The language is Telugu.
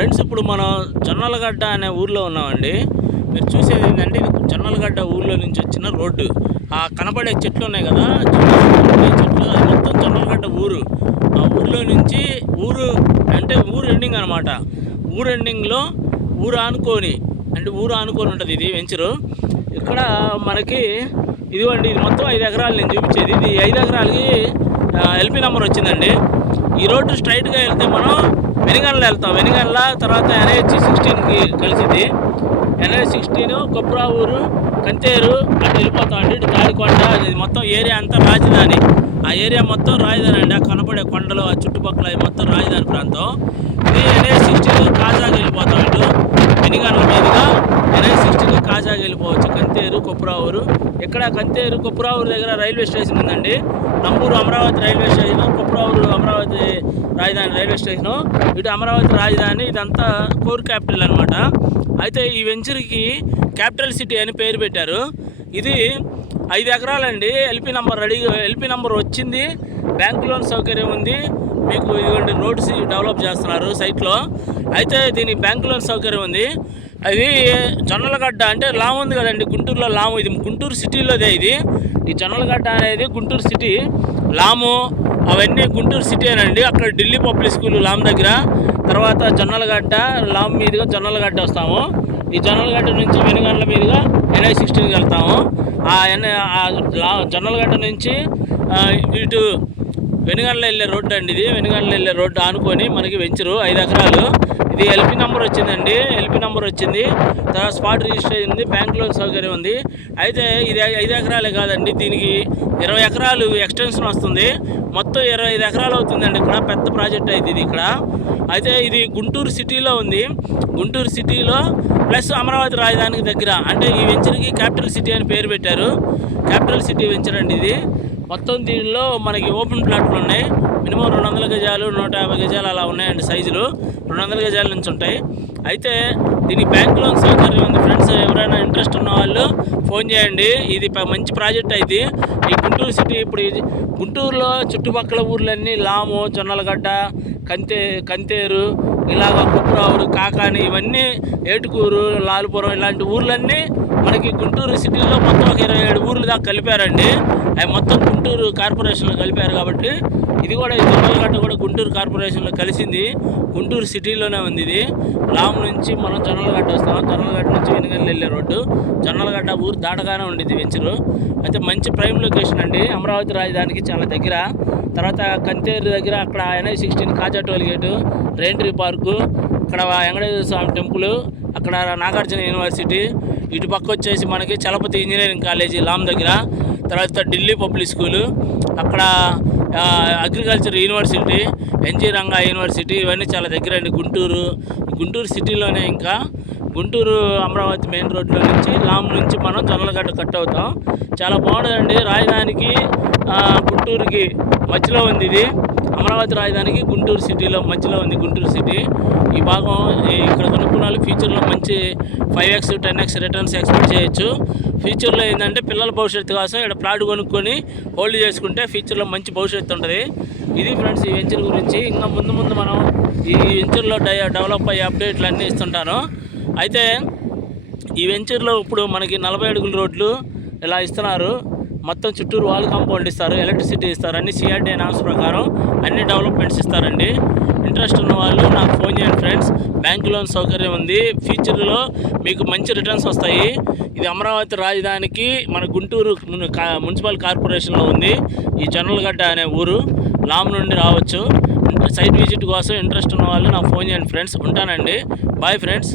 ఫ్రెండ్స్, ఇప్పుడు మనం జొన్నలగడ్డ అనే ఊర్లో ఉన్నామండి. మీరు చూసేది ఏంటంటే ఇది జొన్నలగడ్డ ఊర్లో నుంచి వచ్చిన రోడ్డు. ఆ కనపడే చెట్లు ఉన్నాయి కదా, చెట్లు అది మొత్తం జొన్నలగడ్డ ఊరు. ఆ ఊర్లో నుంచి అంటే ఊరు ఎండింగ్ అనమాట. ఊరు ఎండింగ్లో ఊరు ఆనుకొని ఉంటుంది ఇది వెంచరు. ఇక్కడ మనకి ఇదిగోండి, ఇది మొత్తం 5 ఎకరాలు నేను చూపించేది. ఇది 5 ఎకరాలకి ఎల్పీ నెంబర్ వచ్చిందండి. ఈ రోడ్డు స్ట్రైట్గా వెళ్తే మనం వెనిగండ్ల వెళ్తాం. వెనిగండ్ల తర్వాత NH 16కి కలిసింది. NH 16 కొప్రావూరు, కంతేరు అటు వెళ్ళిపోతామండి. ఇటు తాడికొండ, ఇది మొత్తం ఏరియా అంతా రాజధాని. ఆ ఏరియా మొత్తం రాజధాని అండి. ఆ కనపడే కొండలు, ఆ చుట్టుపక్కల మొత్తం రాజధాని ప్రాంతం. ఇది NH 16 కాజాకి వెళ్ళిపోతాం. ఇటు వెనిగండ్ల మీదుగా NH 16 కాజాకి వెళ్ళిపోవచ్చు. కంతేరు, కొప్రావూరు. ఇక్కడ కంతేరు, కొప్రావూరు దగ్గర రైల్వే స్టేషన్ ఉందండి. నంబూరు అమరావతి రైల్వే స్టేషన్, కొప్రావూరు అమరావతి రాజధాని రైల్వే స్టేషను. ఇటు అమరావతి రాజధాని. ఇదంతా కోర్ క్యాపిటల్ అనమాట. అయితే ఈ వెంచర్కి క్యాపిటల్ సిటీ అని పేరు పెట్టారు. ఇది 5 ఎకరాలండి. ఎల్పీ నెంబర్ వచ్చింది. బ్యాంక్ లోన్ సౌకర్యం ఉంది మీకు. ఇదిగోండి, రోడ్స్ డెవలప్ చేస్తున్నారు సైట్లో. అయితే దీని బ్యాంక్ లోన్ సౌకర్యం ఉంది. అది జొన్నలగడ్డ అంటే లాము ఉంది కదండి, గుంటూరులో లాము. ఇది గుంటూరు సిటీలోదే. ఈ జొన్నలగడ్డ అనేది గుంటూరు సిటీ. లాము అవన్నీ గుంటూరు సిటీ అనండి. అక్కడ ఢిల్లీ పబ్లిక్ స్కూల్ లాము దగ్గర, తర్వాత జొన్నలగడ్డ, లాము మీదుగా జొన్నలగడ్డ వస్తాము. ఈ జొన్నలగడ్డ నుంచి వెనుగండ్ల మీదుగా NH 16కి వెళ్తాము. జొన్నలగడ్డ నుంచి ఇటు వెనుగండ్ల వెళ్ళే రోడ్డు అండి. ఇది వెనుగండ్ల వెళ్ళే రోడ్డు ఆనుకొని మనకి వెంచరు 5 ఎకరాలు. ఇది ఎల్పీ నెంబర్ వచ్చిందండి. ఎల్పీ నెంబర్ వచ్చింది. తర్వాత స్పాట్ రిజిస్ట్రేషన్ ఉంది. బ్యాంక్ లోన్ సౌకర్యం ఉంది. అయితే ఇది 5 ఎకరాలే కాదండి, దీనికి 20 ఎకరాలు ఎక్స్టెన్షన్ వస్తుంది. మొత్తం 25 ఎకరాలు అవుతుందండి. ఇక్కడ పెద్ద ప్రాజెక్ట్ అయితే ఇది ఇక్కడ. అయితే ఇది గుంటూరు సిటీలో ఉంది. గుంటూరు సిటీలో ప్లస్ అమరావతి రాజధానికి దగ్గర. అంటే ఈ వెంచర్కి క్యాపిటల్ సిటీ అని పేరు పెట్టారు. క్యాపిటల్ సిటీ వెంచర్ అండి ఇది. మొత్తం దీనిలో మనకి ఓపెన్ ప్లాట్లు ఉన్నాయి. మినిమం 200 గజాలు, 150 గజాలు అలా ఉన్నాయండి సైజులు. 200 గజాల నుంచి ఉంటాయి. అయితే దీనికి బ్యాంక్ లోన్ సౌకర్యం ఉంది. ఫ్రెండ్స్, ఎవరైనా ఇంట్రెస్ట్ ఉన్న వాళ్ళు ఫోన్ చేయండి. ఇది మంచి ప్రాజెక్ట్ అయితే. ఈ గుంటూరు సిటీ ఇప్పుడు గుంటూరులో చుట్టుపక్కల ఊర్లన్నీ లాము, జొన్నలగడ్డ, కంతేరు, ఇలాగ కుప్రావూరు, కాకాని, ఇవన్నీ ఏటుకూరు, లాలుపురం, ఇలాంటి ఊర్లన్నీ మనకి గుంటూరు సిటీలో మొత్తం ఒక 27 ఊర్లు దాకా కలిపారండి. అవి మొత్తం గుంటూరు కార్పొరేషన్లో కలిపారు. కాబట్టి ఇది కూడా, ఈ జొన్నలగడ్డ కూడా గుంటూరు కార్పొరేషన్లో కలిసింది. గుంటూరు సిటీలోనే ఉంది ఇది. లామ్ నుంచి మనం జొన్నలగడ్డ వస్తాం. జొన్నలగడ్డ నుంచి వెనుగండ్ల వెళ్ళే రోడ్డు. జొన్నలగడ్డ ఊరు దాటగానే ఉండేది వెంచరు. అయితే మంచి ప్రైమ్ లొకేషన్ అండి. అమరావతి రాజధానికి చాలా దగ్గర. తర్వాత కంతేరు దగ్గర అక్కడ NH 16 కాజా టోల్ గేటు, రైంట్రీ పార్కు, అక్కడ వెంకటేశ్వర స్వామి టెంపుల్, అక్కడ నాగార్జున యూనివర్సిటీ. ఇటు పక్క వచ్చేసి మనకి చలపతి ఇంజనీరింగ్ కాలేజీ లామ్ దగ్గర. తర్వాత ఢిల్లీ పబ్లిక్ స్కూలు, అక్కడ agriculture university, NG Ranga university. ఇవన్నీ చాలా దగ్గర అండి. గుంటూరు సిటీలోనే. ఇంకా గుంటూరు అమరావతి మెయిన్ రోడ్లో నుంచి లామ్ నుంచి మనం జొన్నలగడ్డ కట్ అవుతాం. చాలా బాగుంటుందండి. రాజధానికి గుంటూరుకి మధ్యలో ఉంది ఇది. అమరావతి రాజధానికి గుంటూరు సిటీలో మధ్యలో ఉంది గుంటూరు సిటీ. ఈ భాగం ఇక్కడ కొనుక్కున్న వాళ్ళు ఫ్యూచర్లో మంచి 5x 10x రిటర్న్స్ ఎక్స్పెక్ట్ చేయొచ్చు. ఫ్యూచర్లో ఏంటంటే పిల్లల భవిష్యత్తు కోసం ఇక్కడ ప్లాట్ కొనుక్కొని హోల్డ్ చేసుకుంటే ఫ్యూచర్లో మంచి భవిష్యత్తు ఉంటుంది. ఇది ఫ్రెండ్స్ ఈ వెంచర్ గురించి. ఇంకా ముందు మనం ఈ వెంచర్లో డెవలప్ అయ్యే అప్డేట్లు అన్నీ ఇస్తుంటాను. అయితే ఈ వెంచర్లో ఇప్పుడు మనకి 40 అడుగుల రోడ్లు ఇలా ఇస్తున్నారు. మొత్తం చుట్టూరు వాల్ కాంపౌండ్ ఇస్తారు, ఎలక్ట్రిసిటీ ఇస్తారు. అన్ని CRDA నామ్స్ ప్రకారం అన్ని డెవలప్మెంట్స్ ఇస్తారండి. ఇంట్రెస్ట్ ఉన్న వాళ్ళు నాకు ఫోన్ చేయండి ఫ్రెండ్స్. బ్యాంక్ లోన్ సౌకర్యం ఉంది. ఫ్యూచర్లో మీకు మంచి రిటర్న్స్ వస్తాయి. ఇది అమరావతి రాజధానికి మన గుంటూరు మున్సిపల్ కార్పొరేషన్లో ఉంది. ఈ జొన్నలగడ్డ అనే ఊరు. లామ్ నుండి రావచ్చు. సైట్ విజిట్ కోసం ఇంట్రెస్ట్ ఉన్న వాళ్ళు నాకు ఫోన్ చేయండి ఫ్రెండ్స్. ఉంటానండి. Bye friends.